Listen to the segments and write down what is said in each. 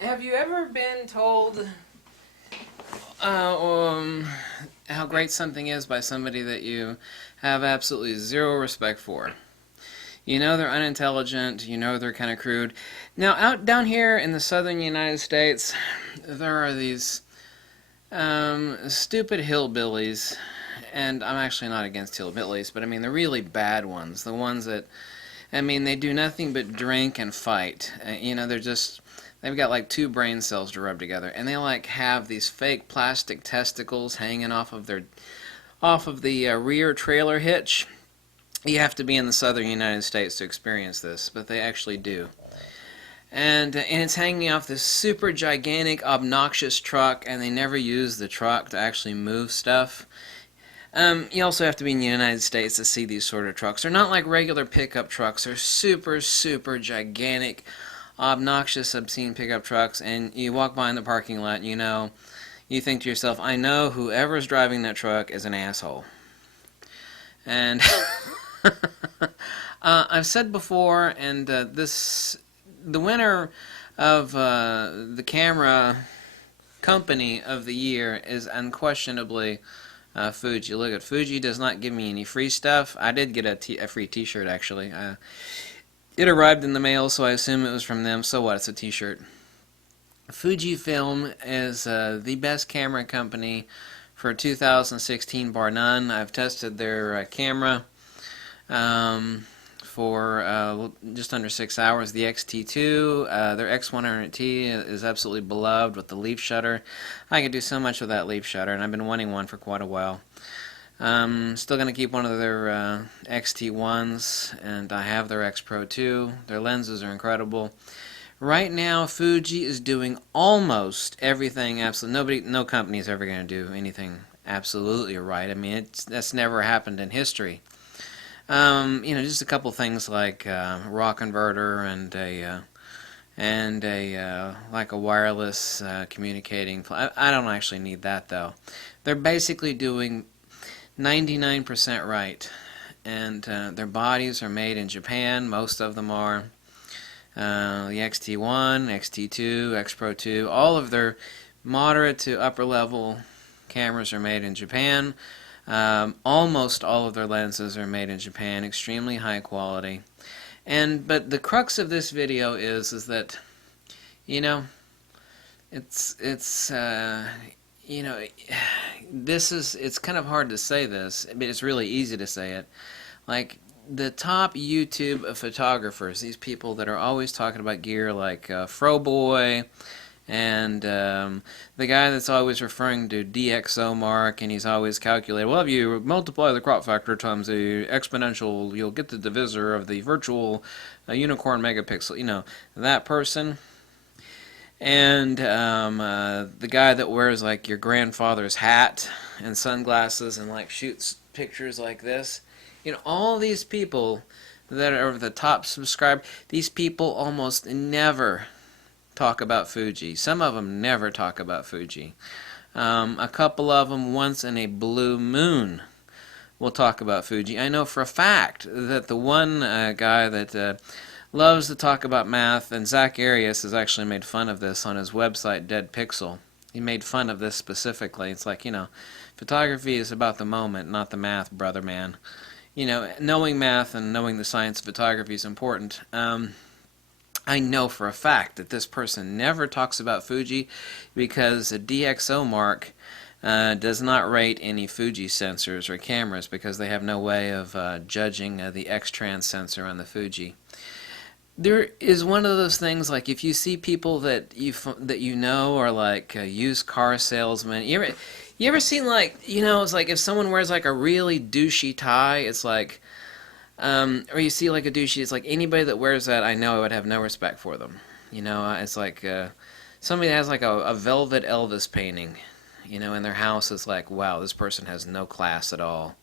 Have you ever been told how great something is by somebody that you have absolutely zero respect for? You know they're unintelligent, you know they're kind of crude. Now, out down here in the southern United States, there are these stupid hillbillies, and I'm actually not against hillbillies, but I mean the really bad ones, the ones that, I mean, they do nothing but drink and fight. They've got like two brain cells to rub together, and they like have these fake plastic testicles hanging off of the rear trailer hitch. You have to be in the southern United States to experience this, but they actually do. And it's hanging off this super gigantic, obnoxious truck, and they never use the truck to actually move stuff. You also have to be in the United States to see these sort of trucks. They're not like regular pickup trucks. They're super, super gigantic, obnoxious, obscene pickup trucks. And you walk by in the parking lot, and you think to yourself, I know whoever's driving that truck is an asshole. And I've said before, and the winner of the camera company of the year is unquestionably Fuji. Look at Fuji does not give me any free stuff. I did get a free T-shirt actually. It arrived in the mail, so I assume it was from them. So what? It's a T-shirt. Fujifilm is the best camera company for 2016, bar none. I've tested their camera for just under 6 hours. The X-T2, their X100T is absolutely beloved with the leaf shutter. I could do so much with that leaf shutter, and I've been wanting one for quite a while. Still going to keep one of their X-T1s, and I have their X-pro2. Their lenses are incredible. Right now, Fuji is doing almost everything. Absolutely, no company is ever going to do anything absolutely right. I mean, that's never happened in history. Just a couple things like raw converter and like a wireless communicating. I don't actually need that though. They're basically doing 99% right, and their bodies are made in Japan. Most of them are. The X-T1, X-T2, X-pro2, all of their moderate to upper level cameras are made in Japan. Almost all of their lenses are made in Japan, extremely high quality. But the crux of this video is that, it's kind of hard to say this, but it's really easy to say it. Like, the top YouTube photographers, these people that are always talking about gear like Froboy, and the guy that's always referring to DxO mark, and he's always calculated, well, if you multiply the crop factor times the exponential, you'll get the divisor of the virtual unicorn megapixel, that person. And the guy that wears like your grandfather's hat and sunglasses and like shoots pictures like this. All these people that are the top subscribed, these people almost never talk about Fuji. Some of them never talk about Fuji. A couple of them once in a blue moon will talk about Fuji. I know for a fact that the one guy that loves to talk about math, and Zach Arias has actually made fun of this on his website, Dead Pixel. He made fun of this specifically. It's like, photography is about the moment, not the math, brother man. Knowing math and knowing the science of photography is important. I know for a fact that this person never talks about Fuji because the DxO mark does not rate any Fuji sensors or cameras because they have no way of judging the X-trans sensor on the Fuji. There is one of those things, like if you see people that you know are like used car salesmen. You ever seen like, it's like if someone wears like a really douchey tie, it's like, or you see like a douchey, it's like anybody that wears that, I know I would have no respect for them. It's like somebody that has like a velvet Elvis painting, in their house is like, wow, this person has no class at all.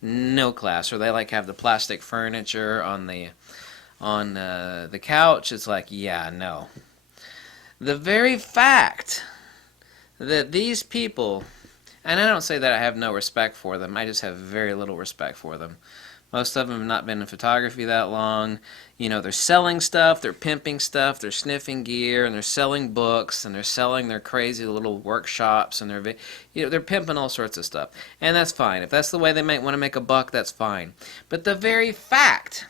No class. Or they like have the plastic furniture on the couch. It's like, yeah, no. The very fact that these people, and I don't say that I have no respect for them, I just have very little respect for them. Most of them have not been in photography that long. You know, they're selling stuff, they're pimping stuff, they're sniffing gear, and they're selling books, and they're selling their crazy little workshops, and they're pimping all sorts of stuff. And that's fine. If that's the way they want to make a buck, that's fine. But the very fact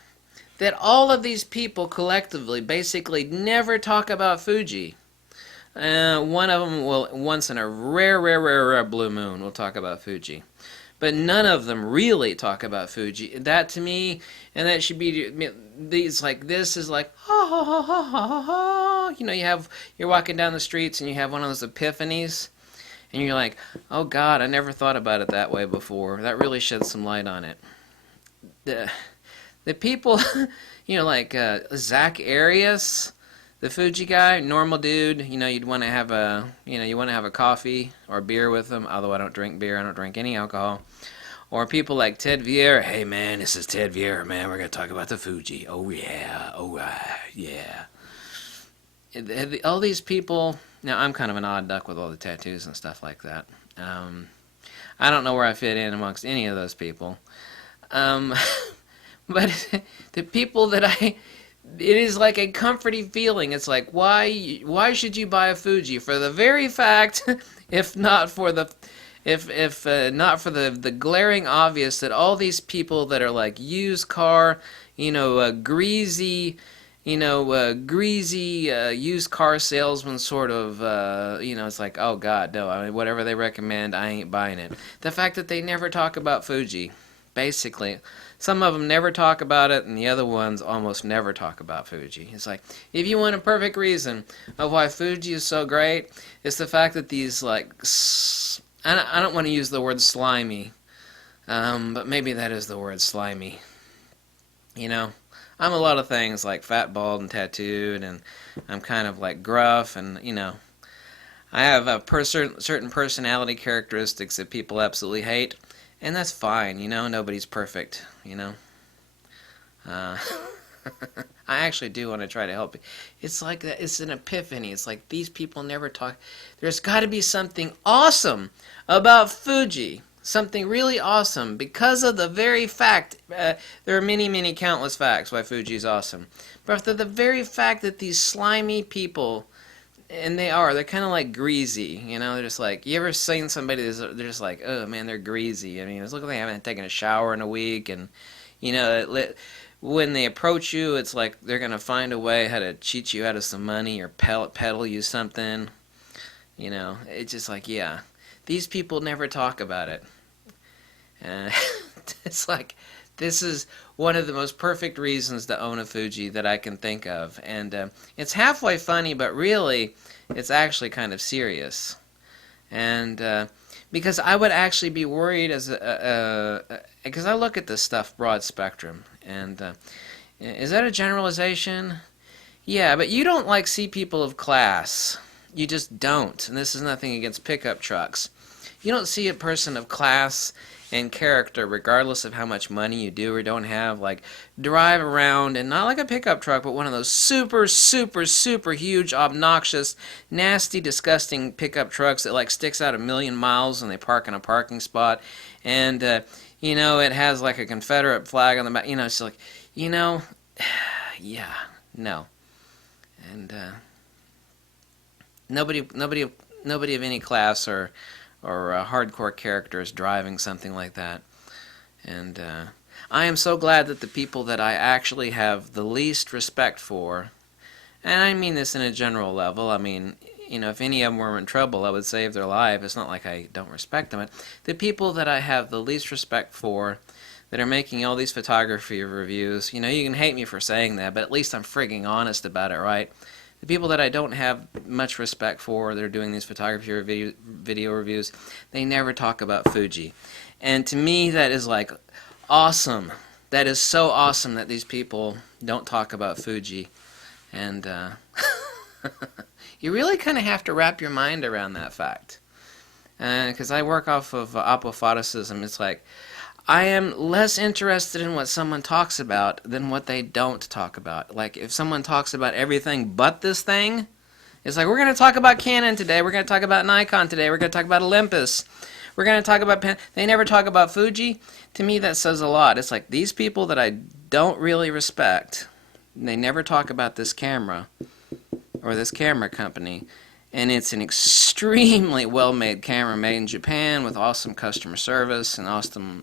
that all of these people collectively basically never talk about Fuji. One of them will, once in a rare blue moon, will talk about Fuji. But none of them really talk about Fuji. That to me, and that should be these like this is like ha ha ha ha ha ha. You know, you're walking down the streets and you have one of those epiphanies, and you're like, oh God, I never thought about it that way before. That really sheds some light on it. The people, you know, like Zach Arias, the Fuji guy, normal dude. You know, you'd want to have a coffee or beer with him. Although I don't drink beer, I don't drink any alcohol. Or people like Ted Vieira. Hey man, this is Ted Vieira, man. We're gonna talk about the Fuji. Oh yeah, all right, yeah. All these people. Now I'm kind of an odd duck with all the tattoos and stuff like that. I don't know where I fit in amongst any of those people. But the people that it is like a comforting feeling. It's like, why should you buy a Fuji? For the very fact, if not for the glaring obvious that all these people that are like used car, greasy used car salesman sort of, it's like, oh God, no, I mean, whatever they recommend, I ain't buying it. The fact that they never talk about Fuji, basically. Some of them never talk about it, and the other ones almost never talk about Fuji. It's like, if you want a perfect reason of why Fuji is so great, it's the fact that these, like, I don't want to use the word slimy, but maybe that is the word slimy. You know, I'm a lot of things, like fat, bald, and tattooed, and I'm kind of, like, gruff, and, I have certain personality characteristics that people absolutely hate. And that's fine, nobody's perfect, I actually do want to try to help you. It's like that. It's an epiphany. It's like these people never talk. There's got to be something awesome about Fuji. Something really awesome because of the very fact, there are many countless facts why Fuji is awesome. But the very fact that these slimy people, and they're kind of like greasy, they're just like, you ever seen somebody they're just like, oh man, they're greasy. I mean, it's like they haven't taken a shower in a week, and, when they approach you, it's like they're going to find a way how to cheat you out of some money or peddle you something. It's just like, yeah, these people never talk about it. It's like, this is one of the most perfect reasons to own a Fuji that I can think of. And it's halfway funny, but really, it's actually kind of serious. And because I would actually be worried because I look at this stuff broad spectrum. And is that a generalization? Yeah, but you don't see people of class. You just don't. And this is nothing against pickup trucks. You don't see a person of class and character, regardless of how much money you do or don't have, drive around, and not like a pickup truck, but one of those super huge, obnoxious, nasty, disgusting pickup trucks that sticks out 1,000,000 miles, and they park in a parking spot, and it has a Confederate flag on the back. It's like, yeah, no, and nobody of any class or hardcore characters driving something like that. And I am so glad that the people that I actually have the least respect for, and I mean this in a general level, I mean, if any of them were in trouble, I would save their life. It's not like I don't respect them. The people that I have the least respect for, that are making all these photography reviews, you can hate me for saying that, but at least I'm frigging honest about it, right? The people that I don't have much respect for that are doing these photography or video reviews, they never talk about Fuji. And to me, that is awesome. That is so awesome that these people don't talk about Fuji. And you really kind of have to wrap your mind around that fact. Because I work off of apophoticism. It's like, I am less interested in what someone talks about than what they don't talk about. Like, if someone talks about everything but this thing, It's like, we're going to talk about Canon today, we're going to talk about Nikon today, we're going to talk about Olympus, we're going to talk about they never talk about Fuji. To me, that says a lot. It's like, these people that I don't really respect, they never talk about this camera or this camera company, and it's an extremely well-made camera made in Japan with awesome customer service and awesome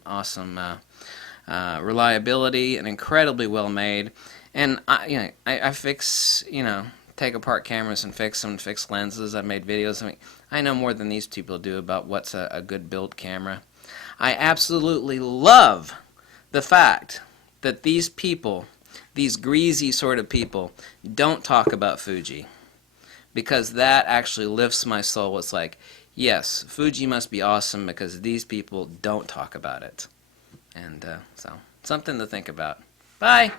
reliability, and incredibly well made. And I fix, take apart cameras and fix them, fix lenses. I've made videos. I know more than these people do about what's a good build camera. I absolutely love the fact that these people, these greasy sort of people, don't talk about Fuji, because that actually lifts my soul. It's like, yes, Fuji must be awesome because these people don't talk about it. And so, something to think about. Bye!